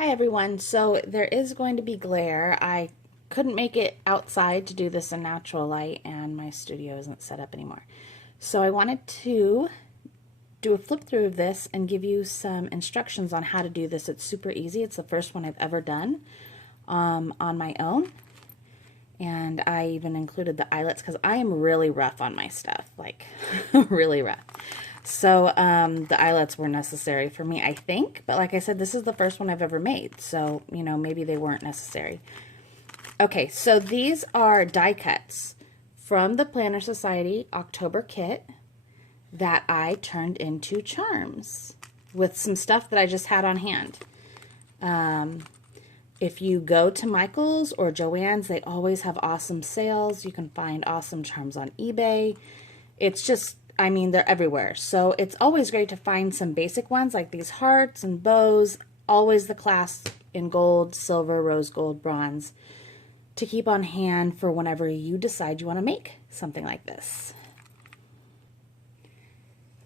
Hi everyone. So there is going to be glare. I couldn't make it outside to do this in natural light and my studio isn't set up anymore. So I wanted to do a flip through of this and give you some instructions on how to do this. It's super easy. It's the first one I've ever done on my own. And I even included the eyelets because I am really rough on my stuff, like really rough. So the eyelets were necessary for me, I think. But like I said, this is the first one I've ever made. So, you know, maybe they weren't necessary. Okay, so these are die cuts from the Planner Society October kit that I turned into charms with some stuff that I just had on hand. If you go to Michael's or Joann's, they always have awesome sales. You can find awesome charms on eBay. It's just, I mean, they're everywhere. So it's always great to find some basic ones like these hearts and bows, always the class in gold, silver, rose gold, bronze, to keep on hand for whenever you decide you want to make something like this.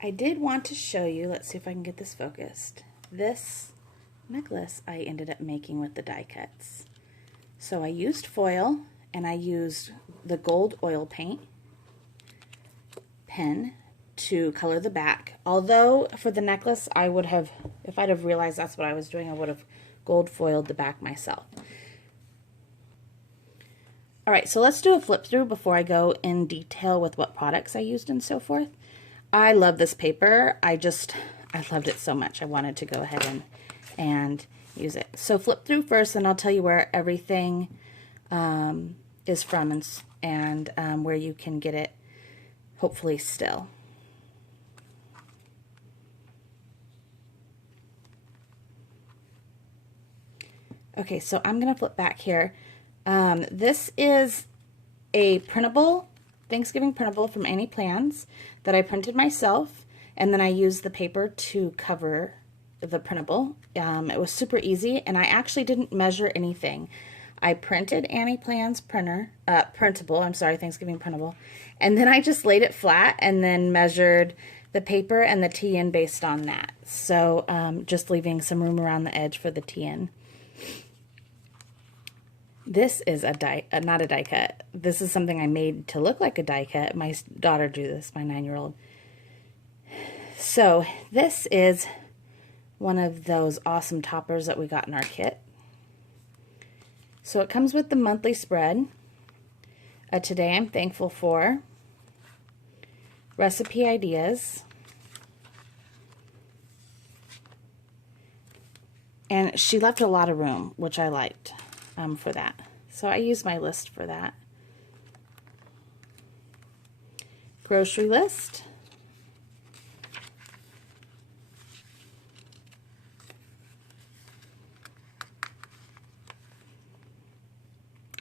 I did want to show you, let's see if I can get this focused, this necklace I ended up making with the die cuts. So I used foil and I used the gold oil paint pen to color the back. Although for the necklace I would have, if I'd have realized that's what I was doing, I would have gold foiled the back myself. Alright, so let's do a flip through before I go in detail with what products I used and so forth. I love this paper. I loved it so much. I wanted to go ahead and use it. So flip through first and I'll tell you where everything is from and where you can get it hopefully still. Okay, so I'm going to flip back here. This is a printable, Thanksgiving printable from Annie Plans that I printed myself, and then I used the paper to cover the printable. It was super easy, and I actually didn't measure anything. I printed Annie Plans printable, Thanksgiving printable, and then I just laid it flat and then measured the paper and the TN based on that. So just leaving some room around the edge for the TN. This is not a die cut. This is something I made to look like a die cut. My daughter drew this, my 9-year-old. So this is one of those awesome toppers that we got in our kit. So it comes with the monthly spread. Today I'm thankful for. Recipe ideas. And she left a lot of room, which I liked. For that. So I use my list for that. Grocery list.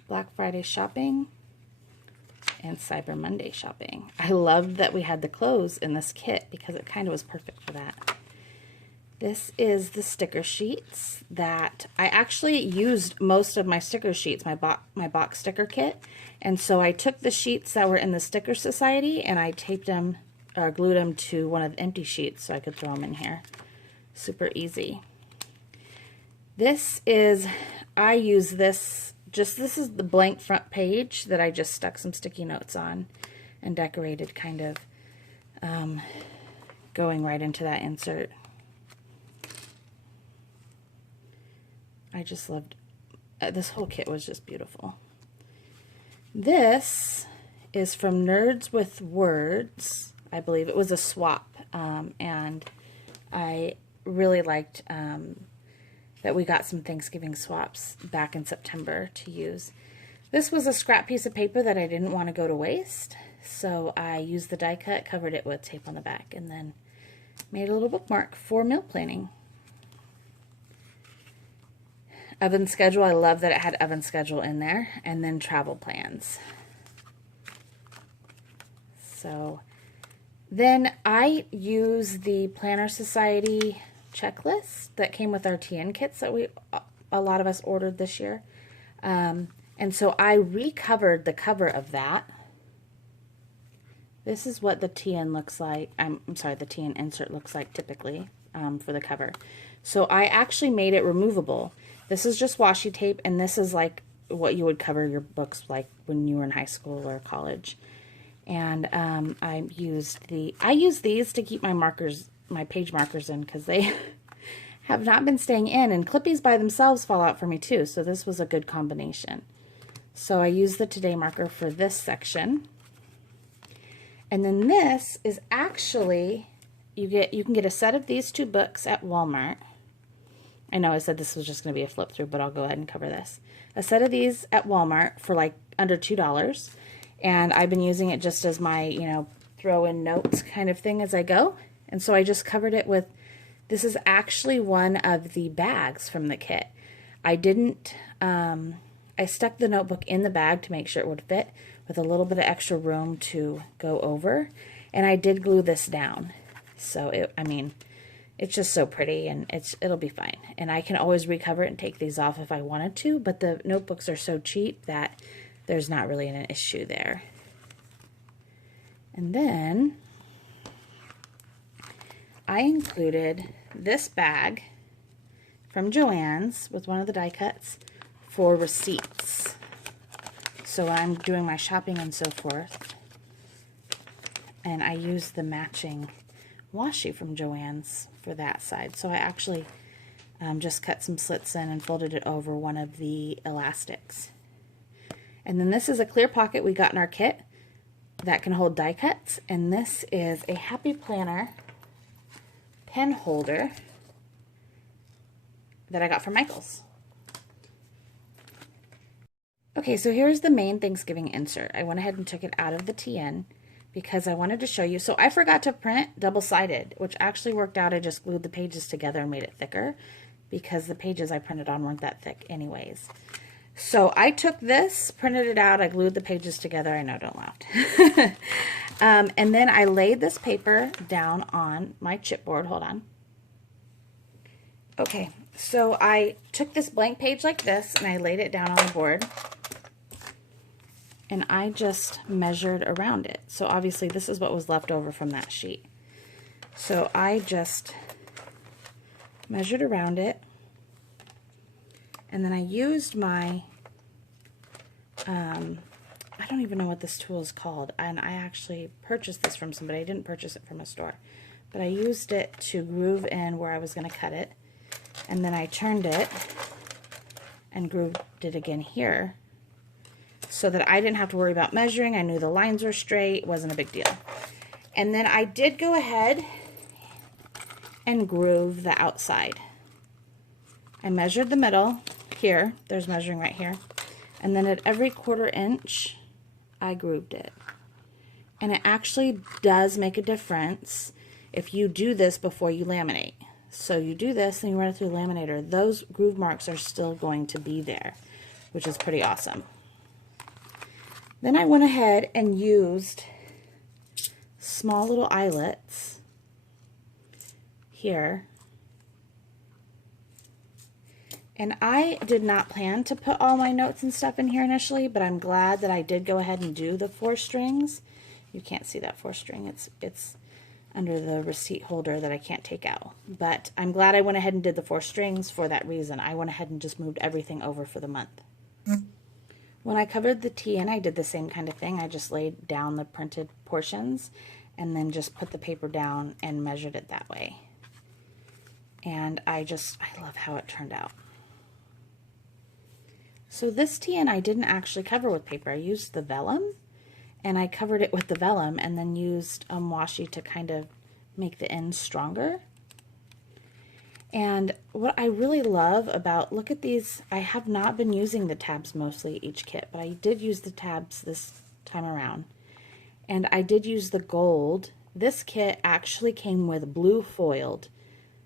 Black Friday shopping and Cyber Monday shopping. I loved that we had the clothes in this kit because it kind of was perfect for that. This is the sticker sheets that I actually used most of my sticker sheets, my box sticker kit. And so I took the sheets that were in the Sticker Society and I taped them or glued them to one of the empty sheets so I could throw them in here. Super easy. This is, I use this, this is the blank front page that I just stuck some sticky notes on and decorated, kind of going right into that insert. I just loved, this whole kit was just beautiful. This is from Nerds with Words. I believe it was a swap, and I really liked that we got some Thanksgiving swaps back in September to use. This was a scrap piece of paper that I didn't want to go to waste, so I used the die cut, covered it with tape on the back, and then made a little bookmark for meal planning. Oven schedule, I love that it had oven schedule in there, and then travel plans. So then I use the Planner Society checklist that came with our TN kits that a lot of us ordered this year. And so I recovered the cover of that. This is what the TN looks like. I'm sorry, the TN insert looks like typically for the cover. So I actually made it removable. This is just washi tape, and this is like what you would cover your books like when you were in high school or college. And I use these to keep my markers, my page markers in, because they have not been staying in, and Clippies by themselves fall out for me too, so this was a good combination. So I use the Today marker for this section. And then this is actually, you can get a set of these 2 books at Walmart. I know I said this was just going to be a flip through, but I'll go ahead and cover this. A set of these at Walmart for like under $2. And I've been using it just as my, you know, throw in notes kind of thing as I go. And so I just covered it with, this is actually one of the bags from the kit. I didn't, I stuck the notebook in the bag to make sure it would fit with a little bit of extra room to go over. And I did glue this down. So I mean, it's just so pretty, and it'll be fine. And I can always recover it and take these off if I wanted to, but the notebooks are so cheap that there's not really an issue there. And then I included this bag from Joann's with one of the die cuts for receipts. So when I'm doing my shopping and so forth, and I use the matching washi from Joann's for that side. So I actually just cut some slits in and folded it over one of the elastics. And then this is a clear pocket we got in our kit that can hold die cuts. And this is a Happy Planner pen holder that I got from Michael's. Okay, so here's the main Thanksgiving insert. I went ahead and took it out of the TN because I wanted to show you. So I forgot to print double-sided, which actually worked out. I just glued the pages together and made it thicker because the pages I printed on weren't that thick anyways. So I took this, printed it out, I glued the pages together. I know, don't laugh. And then I laid this paper down on my chipboard. Hold on. Okay, so I took this blank page like this and I laid it down on the board. And I just measured around it. So obviously this is what was left over from that sheet. So I just measured around it. And then I used my, I don't even know what this tool is called. And I actually purchased this from somebody. I didn't purchase it from a store. But I used it to groove in where I was going to cut it. And then I turned it and grooved it again here, so that I didn't have to worry about measuring. I knew the lines were straight. It wasn't a big deal. And then I did go ahead and groove the outside. I measured the middle here. There's measuring right here. And then at every 1/4 inch, I grooved it. And it actually does make a difference if you do this before you laminate. So you do this and you run it through the laminator. Those groove marks are still going to be there, which is pretty awesome. Then I went ahead and used small little eyelets here. And I did not plan to put all my notes and stuff in here initially, but I'm glad that I did go ahead and do the 4 strings. You can't see that 4 string. It's under the receipt holder that I can't take out. But I'm glad I went ahead and did the 4 strings for that reason. I went ahead and just moved everything over for the month. When I covered the TN, I did the same kind of thing. I just laid down the printed portions and then just put the paper down and measured it that way. And I love how it turned out. So this TN I didn't actually cover with paper. I used the vellum, and I covered it with the vellum and then used washi to kind of make the ends stronger. And what I really love about, look at these, I have not been using the tabs mostly each kit, but I did use the tabs this time around. And I did use the gold. This kit actually came with blue foiled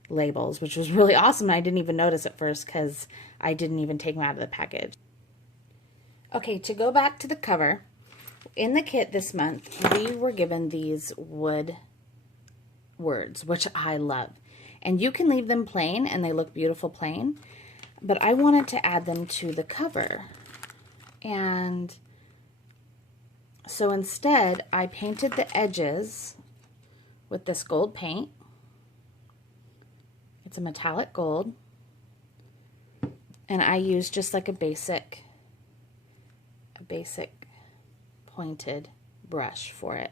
labels, which was really awesome. I didn't even notice at first because I didn't even take them out of the package. Okay, to go back to the cover, in the kit this month, we were given these wood words, which I love. And you can leave them plain and they look beautiful plain, but I wanted to add them to the cover. And so instead, I painted the edges with this gold paint. It's a metallic gold. And I used just like a basic pointed brush for it.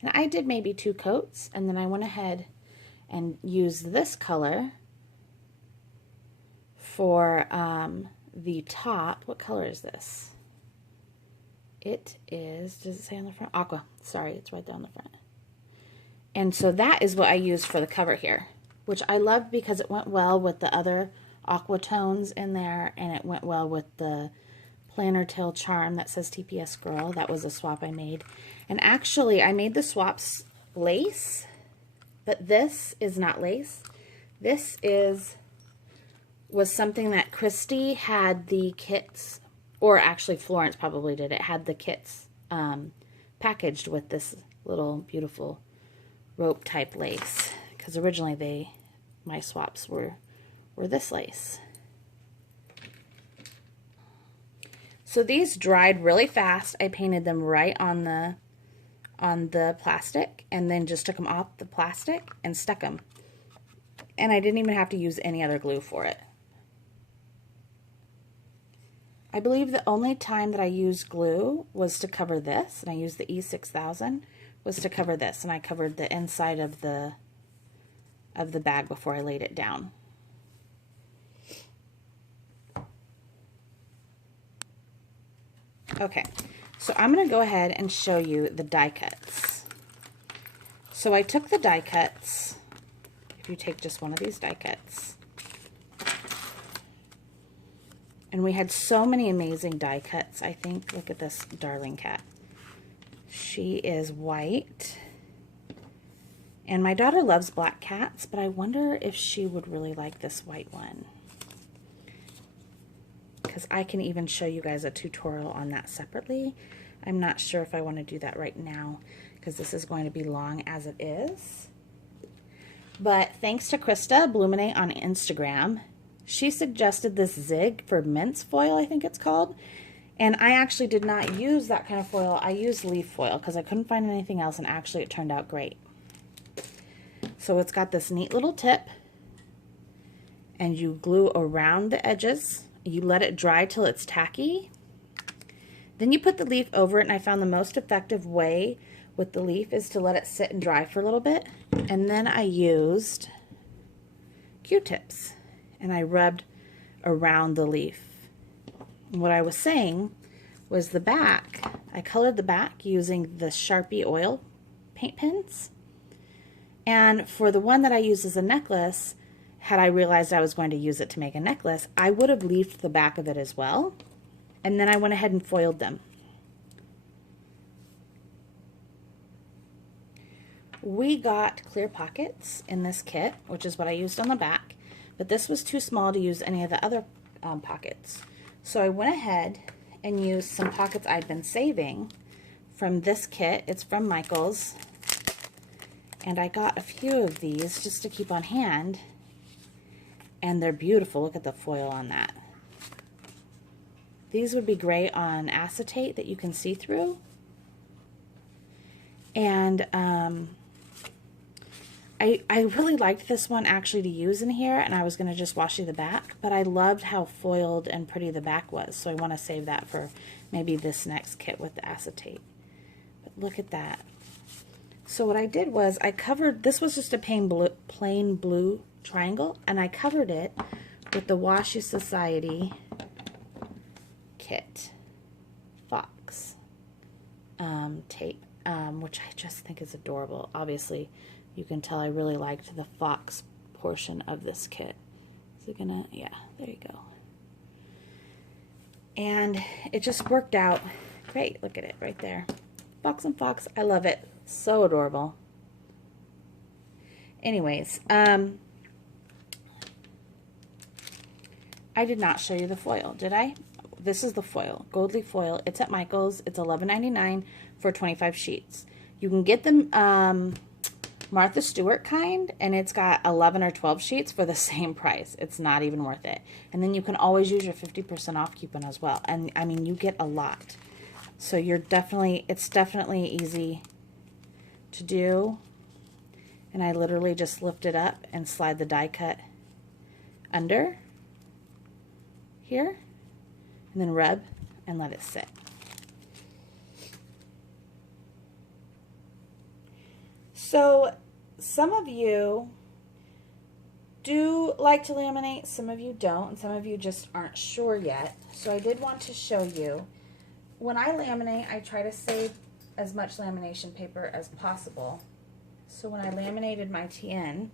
And I did maybe 2 coats, and then I went ahead and used this color for the top. What color is this? It is, does it say on the front? Aqua. Sorry, it's right there on the front. And so that is what I used for the cover here, which I loved because it went well with the other aqua tones in there, and it went well with the planner tail charm that says TPS Girl. That was a swap I made. And actually, I made the swaps lace, but this is not lace. This was something that Christy had the kits, or actually Florence probably did it, had the kits packaged with this little beautiful rope type lace, because originally my swaps were this lace. So these dried really fast. I painted them right on the plastic, and then just took them off the plastic and stuck them. And I didn't even have to use any other glue for it. I believe the only time that I used glue was to cover this, and I used the E6000, was to cover this, and I covered the inside of the bag before I laid it down. Okay, so I'm going to go ahead and show you the die cuts. So I took the die cuts, if you take just one of these die cuts, and we had so many amazing die cuts, I think. Look at this darling cat. She is white, and my daughter loves black cats, but I wonder if she would really like this white one, because I can even show you guys a tutorial on that separately. I'm not sure if I want to do that right now, because this is going to be long as it is. But thanks to Krista Bluminate on Instagram, she suggested this zig for mince foil, I think it's called. And I actually did not use that kind of foil. I used leaf foil because I couldn't find anything else, and actually it turned out great. So it's got this neat little tip, and you glue around the edges. You let it dry till it's tacky. Then you put the leaf over it, and I found the most effective way with the leaf is to let it sit and dry for a little bit. And then I used Q-tips, and I rubbed around the leaf. What I was saying was the back, I colored the back using the Sharpie oil paint pens. And for the one that I used as a necklace, had I realized I was going to use it to make a necklace, I would have leafed the back of it as well. And then I went ahead and foiled them. We got clear pockets in this kit, which is what I used on the back, but this was too small to use any of the other pockets. So I went ahead and used some pockets I've been saving from this kit. It's from Michael's, and I got a few of these just to keep on hand, and they're beautiful. Look at the foil on that. These would be great on acetate that you can see through. And I really liked this one actually to use in here, and I was going to just washi the back, but I loved how foiled and pretty the back was, so I want to save that for maybe this next kit with the acetate. But look at that. So what I did was I covered, this was just a plain blue triangle, and I covered it with the Washi Society kit Fox tape, which I just think is adorable. Obviously, you can tell I really liked the Fox portion of this kit. Is it gonna, yeah, there you go. And it just worked out great. Look at it right there. Fox and Fox, I love it. So adorable. Anyways, I did not show you the foil, did I? This is the foil, gold leaf foil. It's at Michael's. It's $11.99 for 25 sheets. You can get the Martha Stewart kind, and it's got 11 or 12 sheets for the same price. It's not even worth it. And then you can always use your 50% off coupon as well. And I mean, you get a lot. So it's definitely easy to do. And I literally just lift it up and slide the die cut under here, and then rub and let it sit. So some of you do like to laminate, some of you don't, and some of you just aren't sure yet. So I did want to show you. When I laminate, I try to save as much lamination paper as possible. So when I laminated my TN,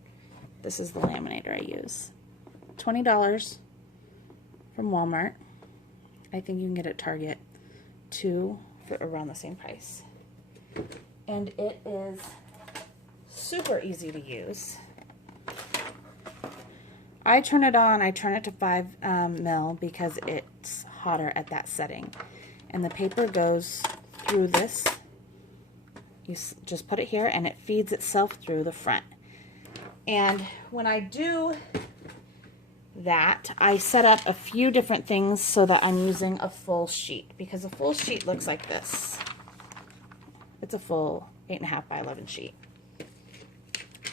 this is the laminator I use. $20 from Walmart. I think you can get it at Target too for around the same price. And it is super easy to use. I turn it on, I turn it to 5 mil because it's hotter at that setting. And the paper goes through this. You just put it here and it feeds itself through the front. And when I do that, I set up a few different things so that I'm using a full sheet, because a full sheet looks like this. It's a full 8.5 by 11 sheet.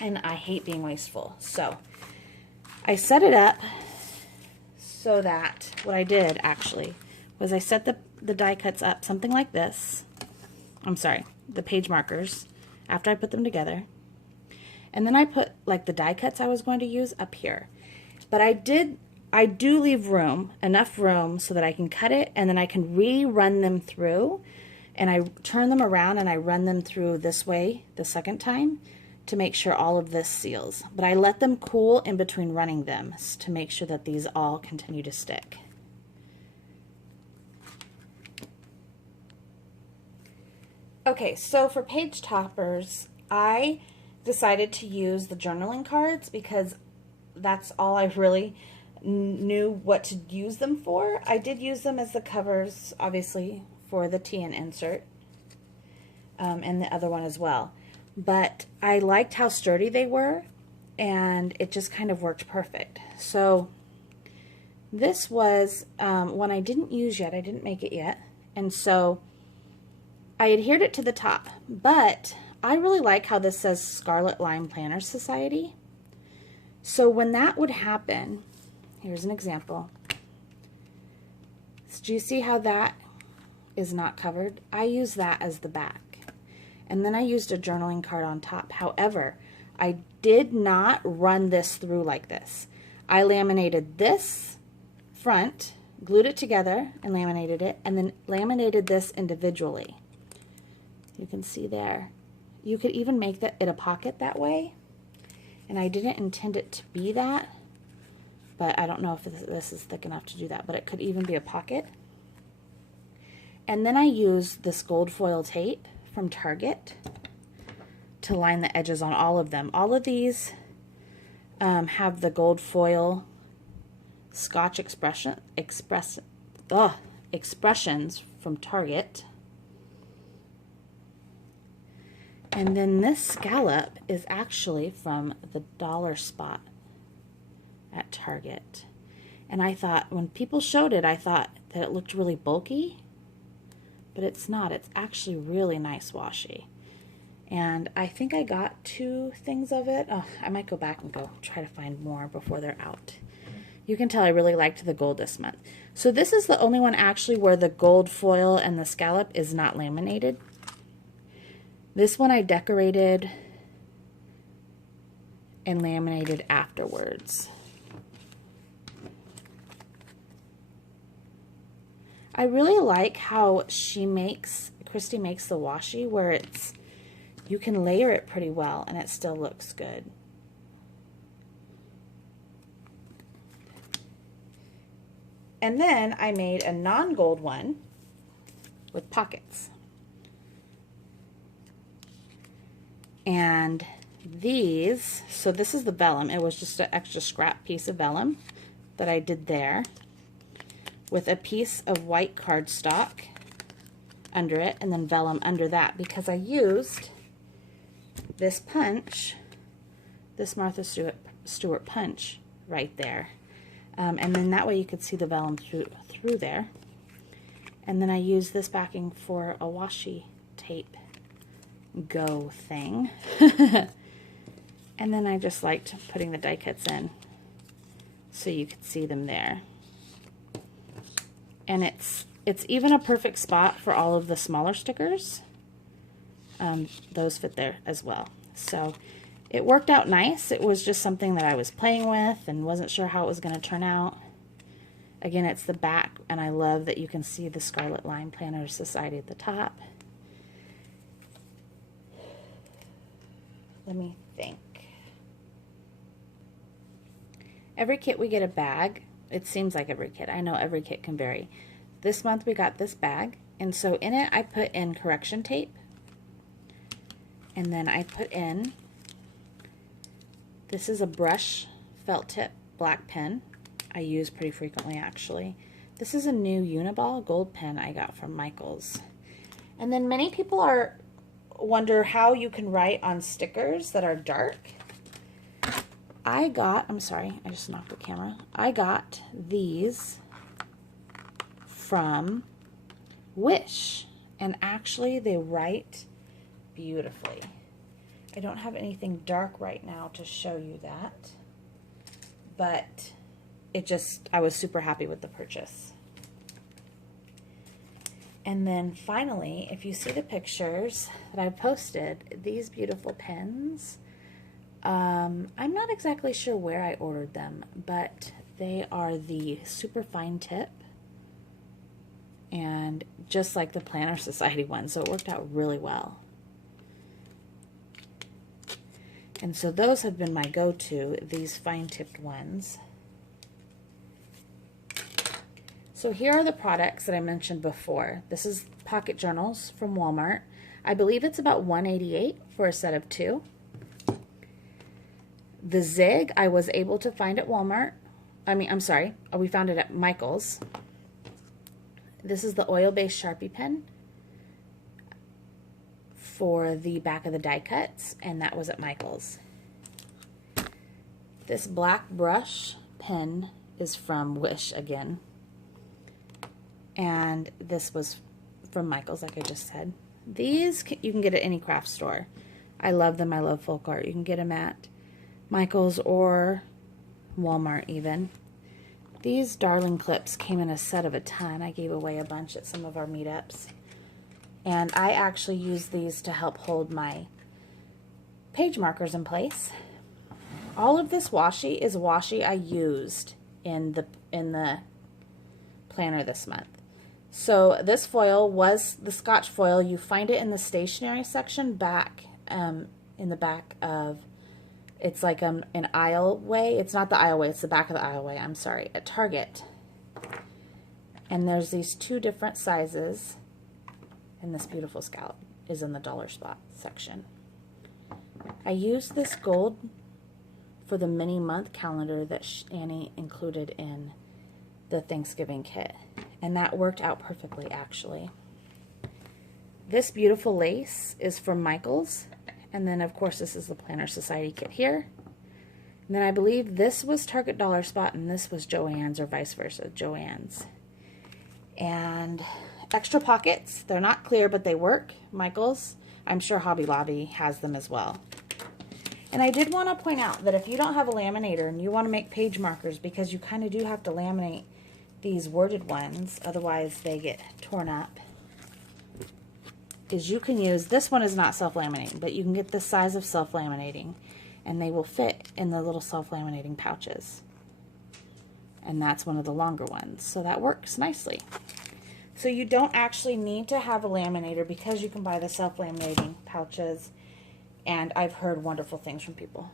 And I hate being wasteful. So I set it up so that what I did actually was I set the die cuts up something like this. I'm sorry, the page markers after I put them together. And then I put like the die cuts I was going to use up here. But I do leave room, enough room so that I can cut it and then I can rerun them through, and I turn them around and I run them through this way the second time to make sure all of this seals. But I let them cool in between running them to make sure that these all continue to stick. Okay, so for page toppers, I decided to use the journaling cards because that's all I really knew what to use them for. I did use them as the covers, obviously, for the TN insert, and the other one as well. But I liked how sturdy they were, and it just kind of worked perfect. So this was one I didn't use yet. I didn't make it yet. And so I adhered it to the top. But I really like how this says Scarlet Line Planner Society. So when that would happen, here's an example. So do you see how that is not covered? I use that as the back. And then I used a journaling card on top. However, I did not run this through like this. I laminated this front, glued it together and laminated it, and then laminated this individually. You can see there. You could even make it a pocket that way. And I didn't intend it to be that, but I don't know if this is thick enough to do that, but it could even be a pocket. And then I used this gold foil tape from Target to line the edges on all of them. All of these have the gold foil Scotch expressions from Target. And then this scallop is actually from the dollar spot at Target. And I thought, when people showed it, I thought that it looked really bulky, but it's not. It's actually really nice washi. And I think I got 2 things of it. Oh, I might go back and go try to find more before they're out. You can tell I really liked the gold this month. So this is the only one actually where the gold foil and the scallop is not laminated. This one I decorated and laminated afterwards. I really like how Christy makes the washi where it's, you can layer it pretty well and it still looks good. And then I made a non-gold one with pockets. And these, so this is the vellum. It was just an extra scrap piece of vellum that I did there with a piece of white cardstock under it and then vellum under that, because I used this punch, this Martha Stewart punch right there. And then that way you could see the vellum through there. And then I used this backing for a washi tape go thing. And then I just liked putting the die cuts in so you could see them there. And it's even a perfect spot for all of the smaller stickers. Those fit there as well. So it worked out nice. It was just something that I was playing with and wasn't sure how it was going to turn out. Again, it's the back, and I love that you can see the Scarlet Line Planner Society at the top. Let me think. Every kit we get a bag. It seems like every kit. I know every kit can vary. This month we got this bag, and so in it I put in correction tape. And then I put in, this is a brush felt tip black pen. I use pretty frequently actually. This is a new Uni-ball gold pen I got from Michaels. And then many people wonder how you can write on stickers that are dark. I'm sorry, I just knocked the camera. I got these from Wish, and actually they write beautifully. I don't have anything dark right now to show you that, but I was super happy with the purchase. And then finally, if you see the pictures that I posted, these beautiful pens, I'm not exactly sure where I ordered them, but they are the super fine tip, and just like the Planner Society one, so it worked out really well. And so those have been my go-to, these fine-tipped ones. So here are the products that I mentioned before. This is pocket journals from Walmart. I believe it's about $1.88 for a set of 2. The Zig I was able to find at Walmart. I'm sorry, we found it at Michaels. This is the oil-based Sharpie pen for the back of the die cuts, and that was at Michaels. This black brush pen is from Wish again, and this was from Michaels, like I just said. These you can get at any craft store. I love them. I love folk art. You can get them at Michaels or Walmart even. These darling clips came in a set of a ton. I gave away a bunch at some of our meetups. And I actually use these to help hold my page markers in place. All of this washi is washi I used in the planner this month. So this foil was the Scotch foil. You find it in the stationery section back in the back of, it's like an aisleway. It's not the aisleway, it's the back of the aisleway, I'm sorry, at Target. And there's these 2 different sizes. And this beautiful scallop is in the dollar spot section. I used this gold for the mini month calendar that Annie included in the Thanksgiving kit, and that worked out perfectly actually. This beautiful lace is from Michaels, and then of course this is the Planner Society kit here. And then I believe this was Target Dollar Spot and this was Joann's, or vice versa, Joann's. And extra pockets, they're not clear but they work, Michaels. I'm sure Hobby Lobby has them as well. And I did want to point out that if you don't have a laminator and you want to make page markers, because you kind of do have to laminate these worded ones, otherwise they get torn up, is you can use, this one is not self-laminating, but you can get this size of self-laminating and they will fit in the little self-laminating pouches. And that's one of the longer ones, so that works nicely. So you don't actually need to have a laminator because you can buy the self-laminating pouches, and I've heard wonderful things from people.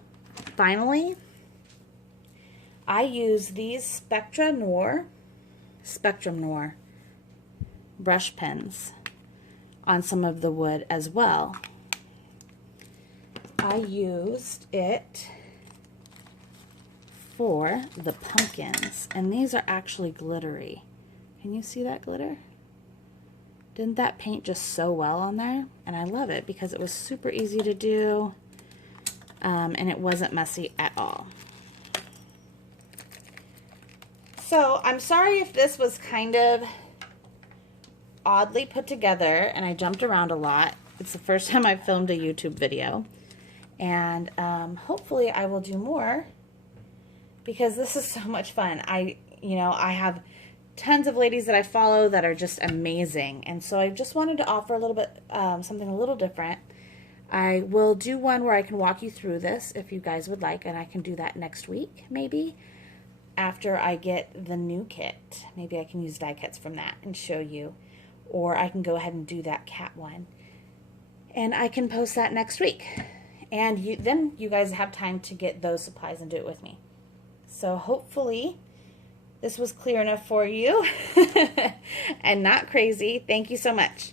Finally, I use these Spectrum Noir brush pens on some of the wood as well. I used it for the pumpkins, and these are actually glittery. Can you see that glitter? Didn't that paint just so well on there? And I love it because it was super easy to do, and it wasn't messy at all. So I'm sorry if this was kind of oddly put together and I jumped around a lot. It's the first time I've filmed a YouTube video, and hopefully I will do more because this is so much fun. I have tons of ladies that I follow that are just amazing. And so I just wanted to offer a little bit, something a little different. I will do one where I can walk you through this if you guys would like, and I can do that next week, maybe, after I get the new kit. Maybe I can use die cuts from that and show you, or I can go ahead and do that cat one. And I can post that next week. And then you guys have time to get those supplies and do it with me. So hopefully this was clear enough for you and not crazy. Thank you so much.